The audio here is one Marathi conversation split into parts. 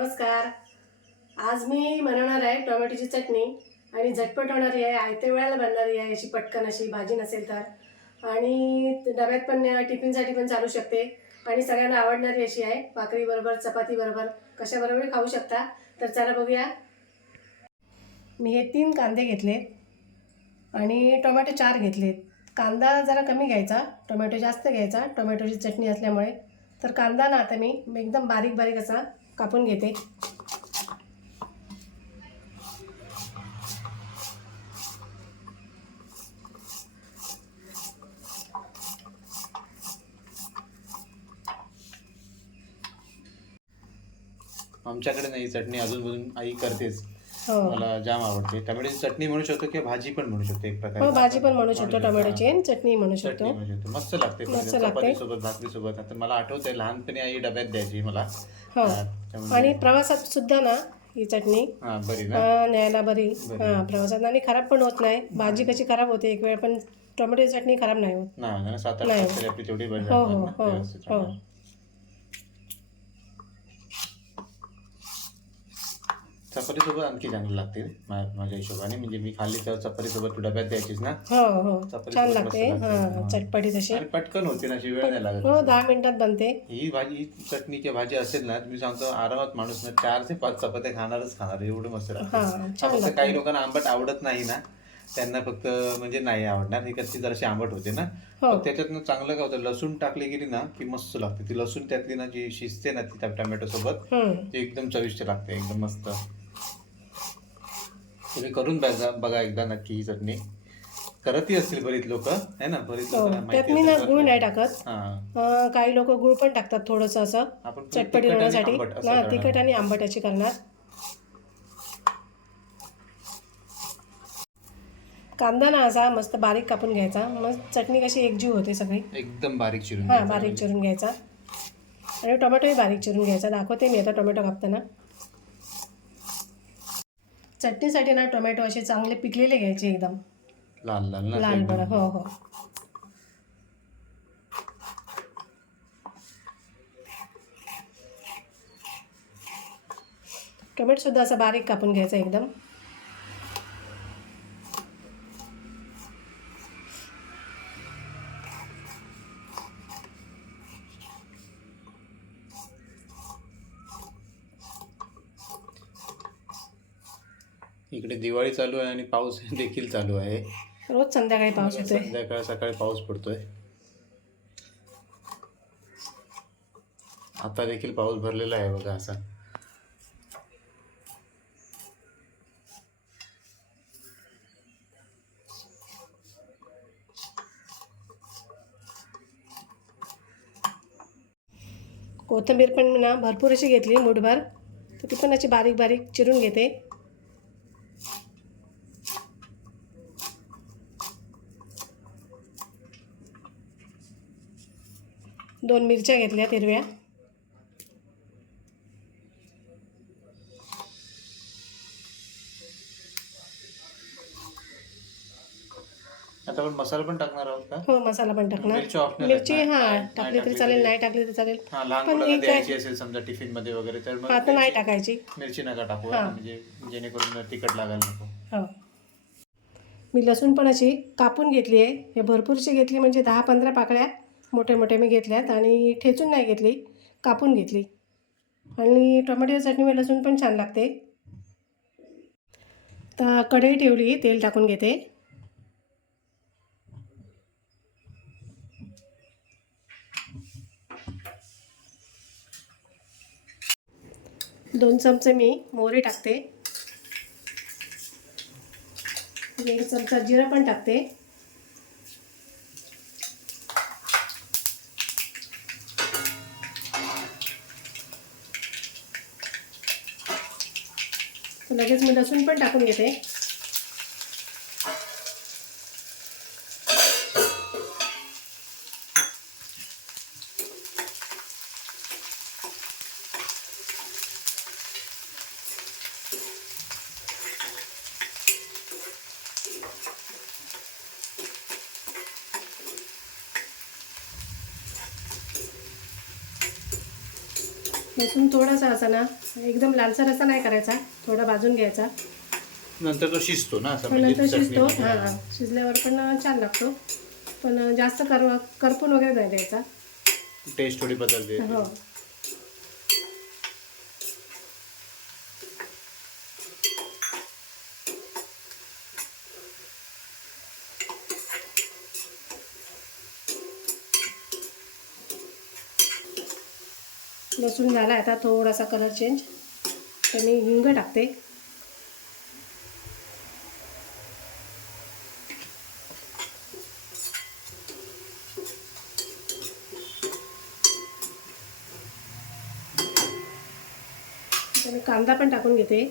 नमस्कार. आज मी बनवणार आहे टोमॅटोची चटणी आणि झटपट होणारी आहे आयत्या वेळेला बनणारी आहे अशी पटकन अशी भाजी नसेल तर. आणि डब्यात पण टिफिनसाठी पण चालू शकते. आणि सगळ्यांना आवडणारी अशी आहे भाकरीबरोबर चपातीबरोबर कशाबरोबर खाऊ शकता. तर चला बघूया. मी हे तीन कांदे घेतलेत आणि टोमॅटो चार घेतलेत. कांदा जरा कमी घ्यायचा टोमॅटो जास्त घ्यायचा टोमॅटोची चटणी असल्यामुळे. तर कांदा ना आता मी एकदम बारीक बारीक असा कापून घेते. आमच्याकडे नाही चटणी अजून अजून आई करतेच. हो. मला जाम आवडते. टोमॅटोची चटणी म्हणू शकतो किंवा भाजी पण म्हणू शकतो एक प्रकारे. हो भाजी पण म्हणू शकतो टोमॅटोची चटणी म्हणू शकतो. मस्त लागते. चपाती सोबत भाकरी सोबत. आता मला आठवतंय लहानपणी आई डब्यात द्यायची मला. हो. आणि प्रवासात सुद्धा ना ही चटणी न्यायला बरी. हां प्रवासात आणि खराब पण होत नाही. भाजी कशी खराब होते एक वेळ पण टोमॅटोची चटणी खराब नाही होत. नाही. हो हो हो हो. चपाती सोबत आणखी चांगली लागते मा- माझ्या हिशोबाने म्हणजे मी खाल्ली तर चपाती सोबत तू डब्यात द्यायचीच ना हो हो चपाती छान सोबत लागते मस्त लागते. हां हा. चटपटी तशी आणि पटकन होते ना अशी वेळ नाही लागत हो दहा मिनिटात बनते ही भाजी ही चटणी किंवा भाजी असेल ना मी सांगतो आरामात माणूस ना चार ते पाच चपात्या खाणारच खाणार एवढं मस्त लागतं हां हा, छान फक्त लागते काही लोकांना आंबट आवडत नाही ना त्यांना फक्त म्हणजे नाही आवडणार ही कशी जराशी आंबट होते ना हो. पण त्याच्यातनं चांगलं काय होतं लसूण टाकली गेली ना की मस्त लागते ती लसूण त्यातली ना जी शिजते ना ती टोमॅटो सोबत हम्म. ती एकदम चविष्ट लागते एकदम मस्त तुम्ही करून बघा बघा एकदा नक्की ही चटणी. करतही असतील बरीच लोक आहे ना? बरीच हो लोकांना त्यात माहिती मी ना असेल गुळ नाही टाकत. हा. अं, काही लोक गुळ पण टाकतात थोडंसं असं. आपण पण चटपटी तिखट आणि होण्यासाठी. आंबट असं करणार. तिखट आणि आंबट अशी करणार. कांदा ना असा मस्त बारीक कापून घ्यायचा. मग चटणी कशी एकजीव होते सगळी. एकदम बारीक चिरून हां घ्यायचं. बारीक. चिरून घ्यायचा. आणि टोमॅटोही बारीक चिरून घ्यायचा. दाखवते मी आता टोमॅटो कापताना. चटणीसाठी ना टोमॅटो असे चांगले पिकलेले घ्यायचे एकदम. लाल लाल ना लाल. बरं हो हो. टोमॅटो सुद्धा असं बारीक कापून घ्यायचा एकदम. इकडे दिवाळी चालू आहे आणि पाऊस देखील चालू आहे. रोज संध्याकाळी पाऊस येतोय. संध्याकाळ सकाळी पाऊस पडतोय. आता देखील पाऊस भरलेला आहे बघा असा. कोथिंबीर पण ना भरपूर अशी घेतली मुठभर. तर ती पण अशी बारीक बारीक चिरून घेते. दोन मिरच्या घेतल्या हिरव्या. आता आपण मसाला पण टाकणार आहोत का? हो मसाला पण टाकणार. मिरची? हां टाकली तरी चालेल नाही टाकली तरी चालेल. हा लहान पण मुलांना काय- द्यायची असेल समजा टिफिनमध्ये वगैरे तर मग आता नाही टाकायची. मिरची नका टाकू. म्हणजे जेणेकरून तिखट लागायला नको. हो. मी लसूण पण अशी कापून घेतली आहे. हे भरपूरशी घेतली म्हणजे दहा पंधरा पाकळ्या मोठे मोठे मी घेतल्यात आणि ठेचून नाही घेतली कापून घेतली. आणि टोमॅटो चटणी लसूण पण छान लागते. तर कढई ठेवली तेल टाकून घेते. दोन चमचे मी मोहरी टाकते. एक चमचा जिरा पण टाकते. लगेच मी लसूण पण टाकून घेते. लसूण थोडासा असा ना एकदम लालसर असा नाही करायचा थोडा भाजून घ्यायचा. नंतर तो शिजतो ना असं पण म्हणजे नंतर शिजतो. चटणी- हां हां शिजल्यावर पण छान लागतो. पण जास्त कर करपून वगैरे नाही द्यायचा. टेस्ट थोडी बदलते. हो. लसूण झाला आता थोडासा कलर चेंज तर मी हिंग टाकते. मी कांदा पण टाकून घेते.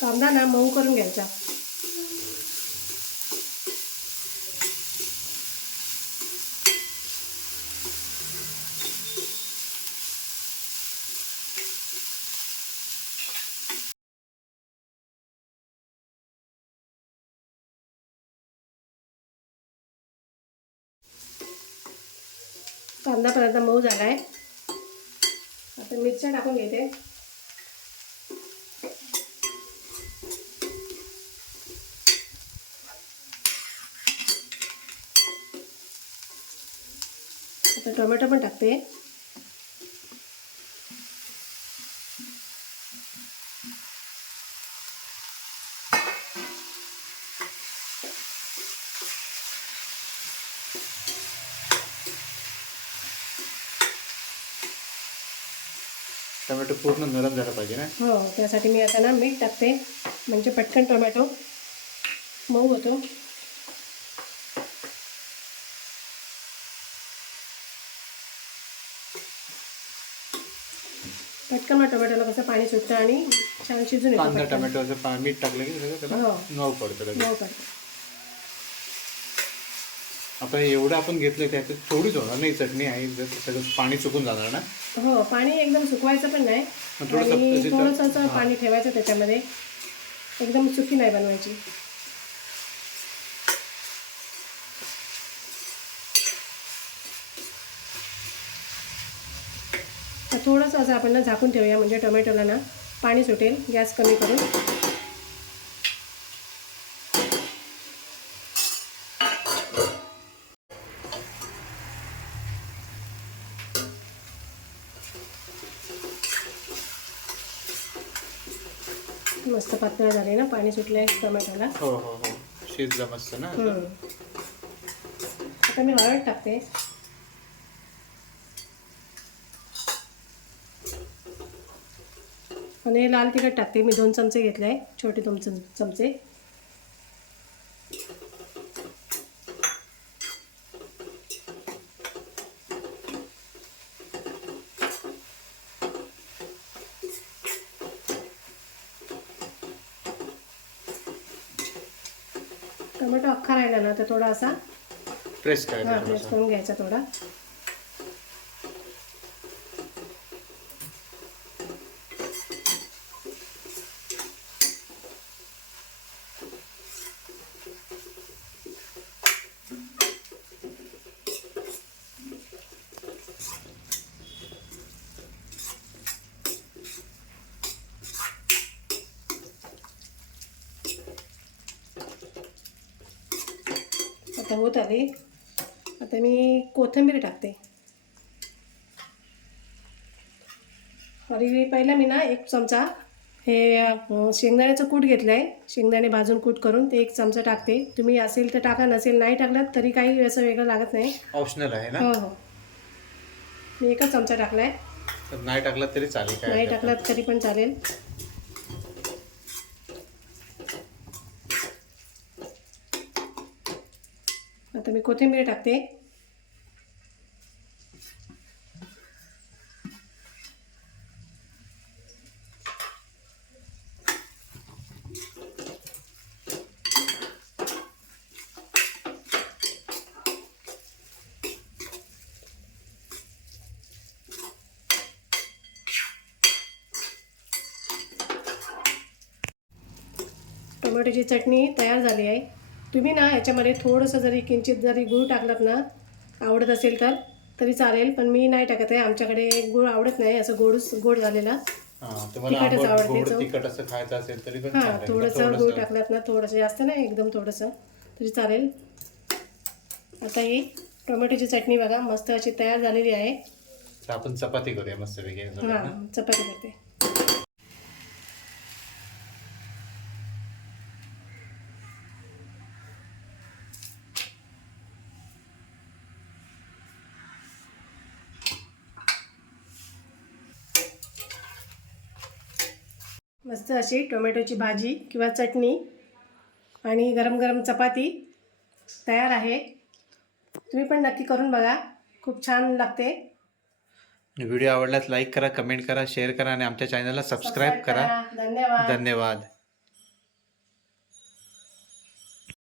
कांदा ना मऊ करून घ्यायचा. कांदा पर्यंत मऊ झाला आहे आता मिरच्या टाकून घेते. आता टोमॅटो पण टाकते. टोमॅटो पूर्ण नरम झाला पाहिजे ना? हो त्यासाठी मी आता ना मीठ टाकते. म्हणजे पटकन टोमॅटो मऊ होतो. पटकन टोमॅटोला कसं पाणी सुटतं आणि छान शिजून येतो कांदा पटकन. टोमॅटोचं पा मीठ टाकलं की सगळं त्याला हो. पडतं लगेच. मऊ पडतं आता एवढं आपण घेतलं त्याच्यात थोडीच होणार नाही चटणी आहे जर सगळं पाणी चुकून जाणार ना हो पाणी एकदम सुकवायचं पण नाही थोडंसं आणि त्याची तर- थोडंसं असं. पाणी ठेवायचं त्याच्यामध्ये एकदम सुकी नाही बनवायची थोडंसं असं आपण ना झाकून ठेवूया म्हणजे टोमॅटोला ना पाणी सुटेल गॅस कमी करून. मस्त पातळ झाले ना पाणी सुटलंय टोमॅटोला. हो हो हो. शिजलं मस्त ना. आता मी हळद टाकते. आणि लाल तिखट टाकते. मी दोन चमचे घेतले. आहे छोटे दोन चम चमचे. टोमॅटो अख्खा राहिला ना तर थोडा असा प्रेस. करून घ्यायचा थोडा. आता होत आली. आता मी कोथिंबीर टाकते. आणि पहिला मी ना एक चमचा हे शेंगदाण्याचं कूट घेतलं आहे शेंगदाणे भाजून कूट करून ते एक चमचा टाकते. तुम्ही असेल तर टाका नसेल नाही टाकलात तरी काही असं वेगळं लागत नाही. ऑप्शनल आहे ना? हो हो. मी एकच चमचा टाकला आहे नाही टाकलं तरी चालेल नाही टाकलात तरी पण चालेल. आता मी कोथिंबीर टाकते. टोमॅटोची चटणी तयार झाली आहे. तुम्ही ना याच्यामध्ये थोडंसं जरी किंचित जरी गूळ टाकलात ना आवडत असेल तर तरी चालेल. पण मी नाही टाकत आहे. आमच्याकडे गूळ आवडत नाही. असं गोडूस गोड झालेला. तिखटच आवडते तरी हां. थोडंसं गूळ. टाकलात ना थोडंसं जास्त नाही एकदम थोडंसं तरी चालेल. आता ही टोमॅटोची चटणी बघा मस्त अशी तयार झालेली आहे. आपण चपाती करूया मस्त हां चपाती करते. मस्त अशी टोमॅटोची भाजी किंवा चटणी आणि गरम गरम चपाती तयार आहे. तुम्ही पण नक्की करून बघा. खूप छान लागते. व्हिडिओ आवडल्यास लाईक करा कमेंट करा शेअर करा आणि आमच्या चॅनलला सबस्क्राईब करा. धन्यवाद. धन्यवाद.